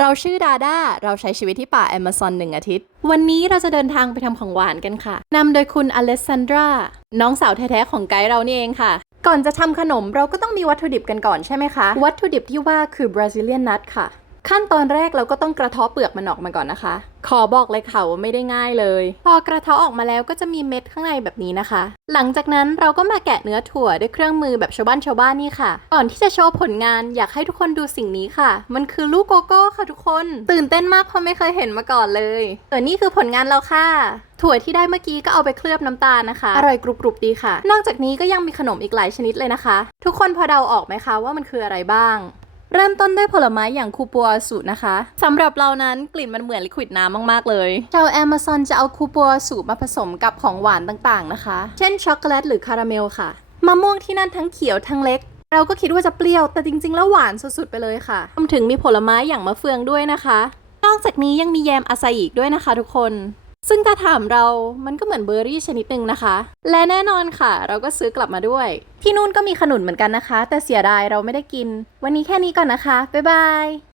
เราชื่อดาด้า เราใช้ชีวิตที่ป่าแอมะซอนหนึ่งอาทิตย์ วันนี้เราจะเดินทางไปทำของหวานกันค่ะ นำโดยคุณอเลสซานดรา น้องสาวแท้ๆของไกด์เรานี่เองค่ะ ก่อนจะทำขนมเราก็ต้องมีวัตถุดิบกันก่อนใช่ไหมคะ วัตถุดิบที่ว่าคือบราซิเลียนนัทค่ะ ขั้นตอนแรกเราก็ต้องกระเทาะเปลือกมันออกมาก่อนนะคะ ขอบอกเลยค่ะว่าไม่ได้ง่ายเลย พอกระเทาะออกมาแล้วก็จะมีเม็ดข้างในแบบนี้นะคะ หลังจากนั้นเราก็มาแกะเนื้อถั่วด้วยเครื่องมือแบบชาวบ้านชาวบ้านนี่ค่ะ ก่อนที่จะโชว์ผลงานอยากให้ทุกคนดูสิ่งนี้ค่ะ มันคือลูกโกโก้ค่ะทุกคน ตื่นเต้นมากเพราะไม่เคยเห็นมาก่อนเลยส่วนนี้คือผลงานเราค่ะถั่วที่ได้เมื่อกี้ก็เอาไปเคลือบน้ำตาลนะคะ อร่อยกรุบๆดีค่ะ นอกจากนี้ก็ยังมีขนมอีกหลายชนิดเลยนะคะ ทุกคนพอเดาออกไหมคะว่ามันคืออะไรบ้าง เริ่มต้นด้วยผลไม้อย่างคูปัวสุนะคะสำหรับเรานั้นกลิ่นมันเหมือนลิควิดน้ำมากๆเลยชาวแอมะซอนจะเอาคูปัวสุมาผสมกับของหวานต่างๆนะคะ เช่นช็อกโกแลตหรือคาราเมลค่ะมะม่วงที่นั่นทั้งเขียวทั้งเล็ก เราก็คิดว่าจะเปรี้ยวแต่จริง ๆ แล้วหวานสุดๆไปเลยค่ะรวมถึงมีผลไม้อย่างมะเฟืองด้วยนะคะ นอกจากนี้ยังมีแยมอาซาอิด้วยนะคะ ทุกคน ซึ่งถ้าถามเรามันก็เหมือนเบอร์รี่ชนิดหนึ่งนะคะ และแน่นอนค่ะ เราก็ซื้อกลับมาด้วย ที่นู่นก็มีขนุนเหมือนกันนะคะ แต่เสียดายเราไม่ได้กิน วันนี้แค่นี้ก่อนนะคะ บ๊ายบาย